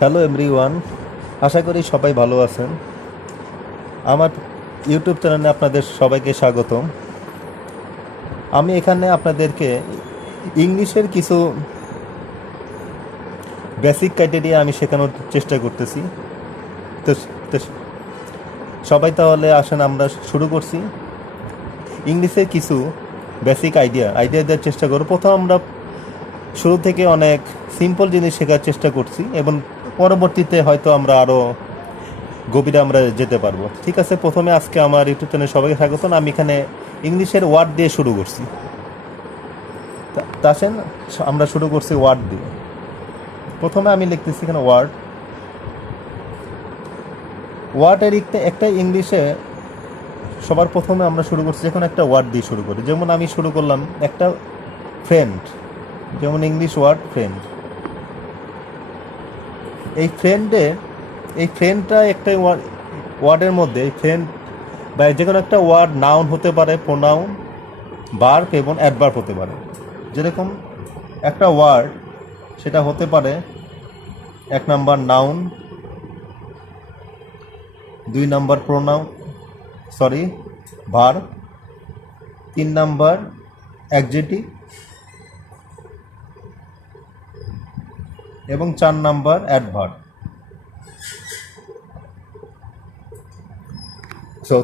Hello everyone, আশা করি সবাই ভালো আছেন। আমার ইউটিউব চ্যানেলে আপনাদের সবাইকে স্বাগতম। আমি এখানে আপনাদেরকে ইংলিশের কিছু বেসিক ক্রাইটেরিয়া আমি শেখানোর চেষ্টা করতেছি। তো তো সবাই তাহলে আসেন আমরা শুরু করছি। ইংলিশের কিছু বেসিক আইডিয়া দেওয়ার চেষ্টা করব। প্রথম আমরা শুরু থেকে অনেক সিম্পল জিনিস শেখার চেষ্টা করছি এবং পরবর্তীতে হয়তো আমরা আরও গভীরে আমরা যেতে পারবো। ঠিক আছে, প্রথমে আজকে আমার ইউটিউব চ্যানেলে সবাইকে স্বাগতম। আমি এখানে ইংলিশের ওয়ার্ড দিয়ে শুরু করছি। তা আসেন আমরা শুরু করছি ওয়ার্ড দিয়ে। প্রথমে আমি লিখতেছি এখানে ওয়ার্ডের একটা ইংলিশে সবার প্রথমে আমরা শুরু করছি যখন একটা ওয়ার্ড দিয়ে শুরু করি। যেমন আমি শুরু করলাম একটা ফ্রেন্ড, যেমন ইংলিশ ওয়ার্ড ফ্রেন্ড। এই ফ্রেন্ডটা একটা ওয়ার্ডের মধ্যে ফ্রেন্ড বা যে কোনো একটা ওয়ার্ড নাউন হতে পারে, প্রোনাউন, ভার্ব এবং অ্যাডভার্ব হতে পারে। যেরকম একটা ওয়ার্ড সেটা হতে পারে 1 number noun, 2 number verb, 3 number adjective এবং 4 নাম্বার অ্যাডভার্ব।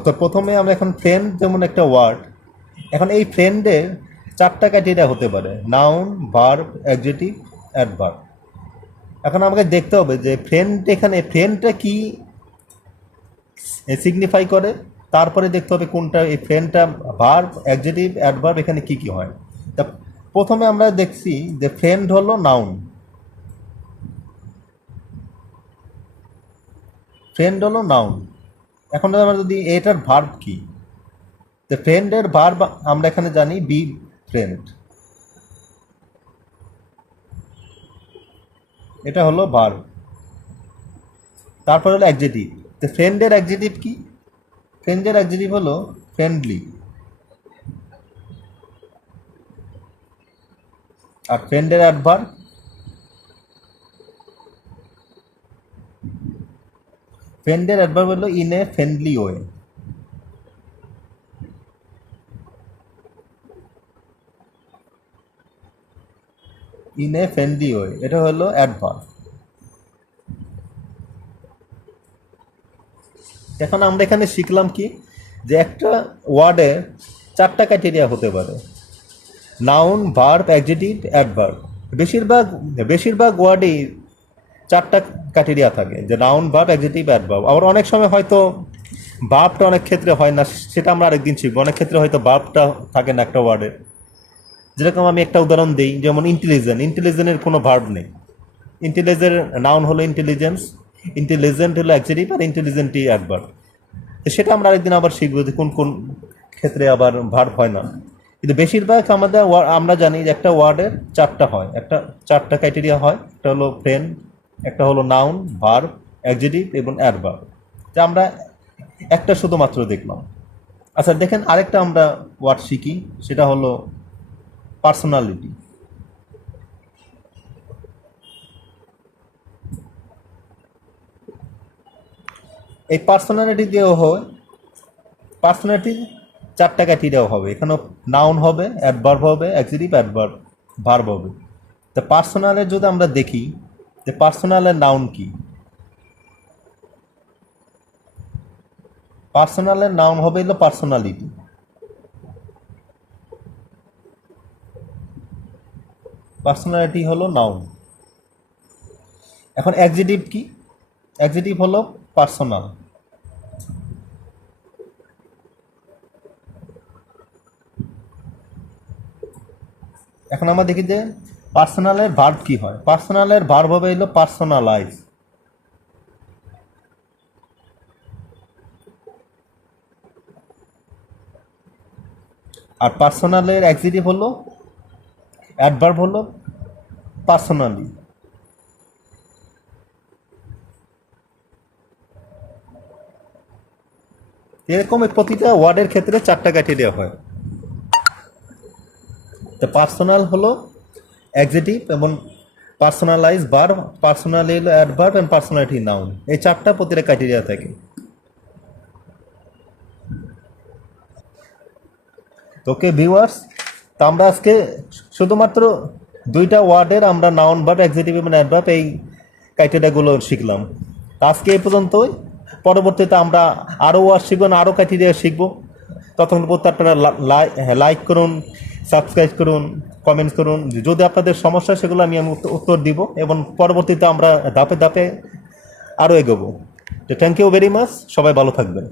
তো প্রথমে আমরা এখন ফ্রেন্ড যেমন একটা ওয়ার্ড, এখন এই ফ্রেন্ডের 4টা ক্রাইটেরিয়া হতে পারে: নাউন, ভার্ব, অ্যাডজেক্টিভ, অ্যাডভার্ব। এখন আমাকে দেখতে হবে যে এখানে ফ্রেন্ডটা কি সিগনিফাই করে, তারপরে দেখতে হবে কোনটা এই ফ্রেন্ডটা ভার্ব, অ্যাডজেক্টিভ, অ্যাডভার্ব এখানে কি কি হয়। তা প্রথমে আমরা দেখছি যে ফ্রেন্ড হলো নাউন, এখন আমরা যদি এটার ভার্ব কি, তো ফ্রেন্ডের ভার্ব আমরা এখানে জানি বি ফ্রেন্ড, এটা হলো ভার্ব। তারপর হলো অ্যাডজেক্টিভ। তো ফ্রেন্ডের অ্যাডজেক্টিভ কি? ফ্রেন্ডের অ্যাডজেক্টিভ হলো ফ্রেন্ডলি। আর ফ্রেন্ডের অ্যাডভার্ব হলো ইন এ ফ্রেন্ডলি ওয়ে। এটা হলো অ্যাডভার্ব। এখন আমরা এখানে শিখলাম কি, যে একটা ওয়ার্ডে 4টা ক্রাইটেরিয়া হতে পারে: নাউন, ভার্ব, অ্যাডজেক্টিভ, অ্যাডভার্ব। বেশিরভাগ ওয়ার্ডেই 4টা ক্রাইটেরিয়া থাকে, যে নাউন, ভার্ব, অ্যাডজেক্টিভ, অ্যাডভার্ব। আবার অনেক সময় হয়তো ভার্বটা অনেক ক্ষেত্রে হয় না, সেটা আমরা আরেকদিন শিখবো। অনেক ক্ষেত্রে হয়তো ভার্বটা থাকে না একটা ওয়ার্ডে। যেরকম আমি একটা উদাহরণ দিই, যেমন ইন্টেলিজেন্টের কোনো ভার্ব নেই। ইন্টেলিজেন্ট নাউন হলো ইন্টেলিজেন্স, ইন্টেলিজেন্ট হলো অ্যাডজেক্টিভ, আর ইন্টেলিজেন্টই অ্যাডভার্ব। তো সেটা আমরা আরেকদিন আবার শিখবো যে কোন কোন ক্ষেত্রে আবার ভার্ব হয় না। কিন্তু বেশিরভাগ আমরা জানি যে একটা ওয়ার্ডের 4টা হয়, 4টা ক্রাইটেরিয়া হয়। একটা হলো ফ্রেন্ড, একটা হলো নাউন, ভার্ব, অ্যাডজেক্টিভ এবং অ্যাডভার্ব। যা আমরা একটা শুধুমাত্র দেখলাম। আচ্ছা দেখেন, আরেকটা আমরা ওয়ার্ড শিখি, সেটা হলো পার্সোনালিটি। এই পার্সোনালিটির 4টা ক্রাইটেরিয়াও হবে। এখানে নাউন হবে, অ্যাডভার্ব হবে, অ্যাডজেক্টিভ, ভার্ব হবে। তো পার্সোনালের যদি আমরা দেখি যে পার্সোনালের নাউন কি, পার্সোনালের নাউন হবে হলো পার্সোনালিটি। পার্সোনালিটি হলো নাউন। এখন অ্যাডজেক্টিভ কি? অ্যাডজেক্টিভ হলো পার্সোনাল। এখন আমরা দেখি যে পার্সোনালের ভার্ব কি হয়। পার্সোনালের ভার্ব হবে হলো পার্সোনালাইজ। আর পার্সোনালের অ্যাডজেক্টিভ হলো, অ্যাডভার্ব হলো পার্সোনালি। এরকম প্রতিটা ওয়ার্ডের ক্ষেত্রে 4টা ক্রাইটেরিয়া হয়। তো পার্সোনাল হলো অ্যাডজেক্টিভ এবং personalize bar, personally adverb and personality noun, এই চারটা প্রতিটা ক্রাইটেরিয়া থাকে। ওকে ভিউয়ার্স, তো আমরা আজকে শুধুমাত্র দুইটা ওয়ার্ডের আমরা নাউন ভার্ব, অ্যাডজেক্টিভ এবং অ্যাডভার্ব এই ক্রাইটেরিয়াগুলো শিখলাম। তো আজকে এই পর্যন্তই। পরবর্তীতে আমরা আরও ওয়ার্ড শিখবো, আরও ক্রাইটেরিয়া শিখবো। ততক্ষণ পর্যন্ত আপনারা লাইক করুন, সাবস্ক্রাইব করুন, কমেন্টস করুন। যদি আপনাদের সমস্যা সেগুলো আমি উত্তর দিব এবং পরবর্তীতে আমরা ধাপে ধাপে আরও এগোবো। তো থ্যাংক ইউ ভেরি মাচ, সবাই ভালো থাকবেন।